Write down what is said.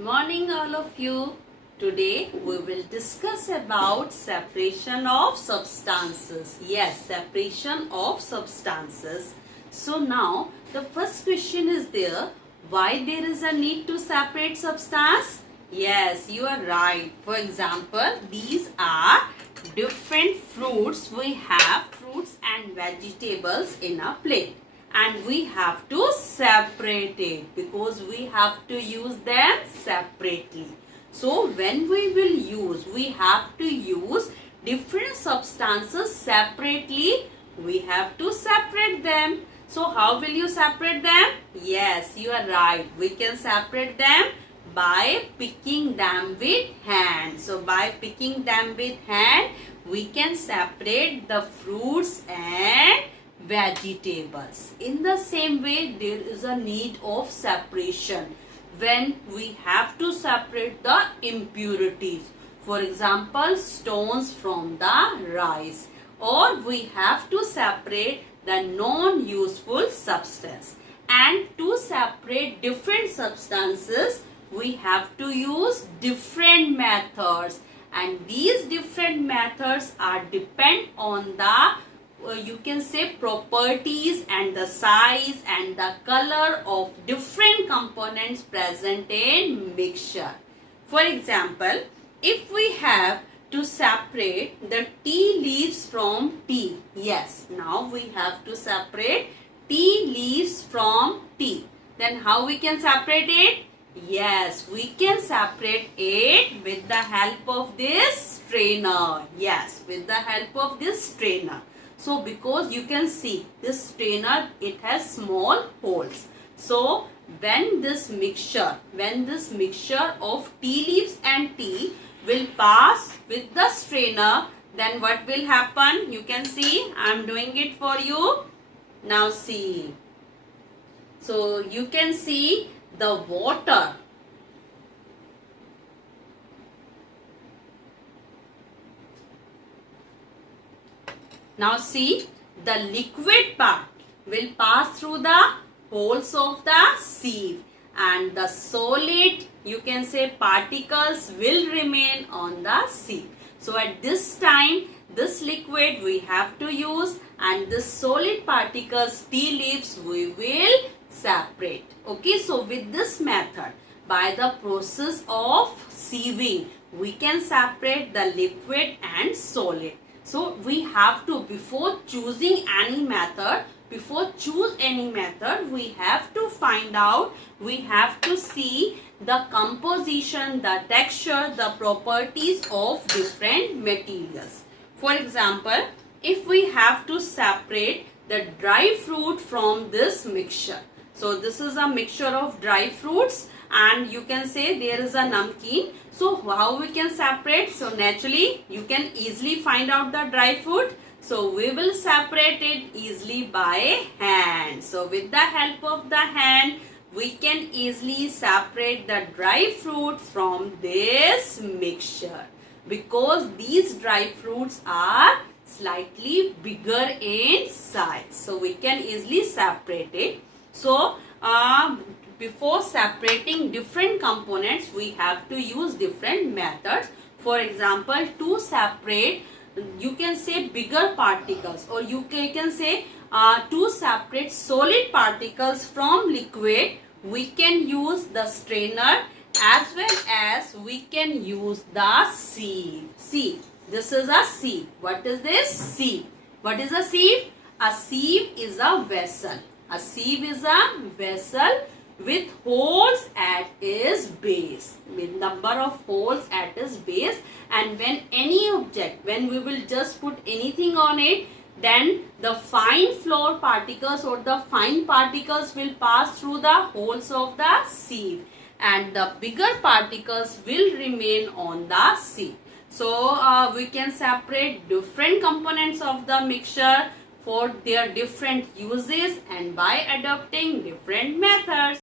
Morning all of you. Today we will discuss about separation of substances. Yes, separation of substances. So now the first question is there. Why there is a need to separate substance? Yes, you are right. For example, these are different fruits. We have fruits and vegetables in a plate. And we have to separate it because we have to use them separately. So when we have to use different substances separately. We have to separate them. So how will you separate them? Yes, you are right. We can separate them by picking them with hand. So by picking them with hand, we can separate the fruits and vegetables. In the same way, there is a need of separation when we have to separate the impurities. For example, stones from the rice, or we have to separate the non-useful substance. And to separate different substances, we have to use different methods, and these different methods are depend on the you can say properties and the size and the color of different components present in mixture. For example, if we have to separate the tea leaves from tea. Yes, now we have to separate tea leaves from tea. Then how we can separate it? Yes, we can separate it with the help of this strainer. Yes, with the help of this strainer. So because you can see this strainer, it has small holes. So when this mixture of tea leaves and tea will pass with the strainer, then what will happen? You can see, I am doing it for you. Now see. So you can see the water. Now see, the liquid part will pass through the holes of the sieve, and the solid, you can say, particles will remain on the sieve. So at this time, this liquid we have to use, and this solid particles, tea leaves, we will separate. Okay, so with this method, by the process of sieving, we can separate the liquid and solid. So we have to, before choosing any method, we have to find out, we have to see the composition, the texture, the properties of different materials. For example, if we have to separate the dry fruit from this mixture. So this is a mixture of dry fruits, and you can say there is a namkeen. So how we can separate? So naturally you can easily find out the dry fruit. So we will separate it easily by hand. So with the help of the hand, we can easily separate the dry fruit from this mixture, because these dry fruits are slightly bigger in size. So we can easily separate it. So before separating different components, we have to use different methods. For example, to separate, you can say, bigger particles, or you can say to separate solid particles from liquid, we can use the strainer as well as we can use the sieve. See, this is a sieve. What is this? Sieve. What is a sieve? A sieve is a vessel. A sieve is a vessel with holes at its base, with number of holes at its base, and when any object, when we will just put anything on it, then the fine flour particles or the fine particles will pass through the holes of the sieve, and the bigger particles will remain on the sieve. So we can separate different components of the mixture for their different uses and by adopting different methods.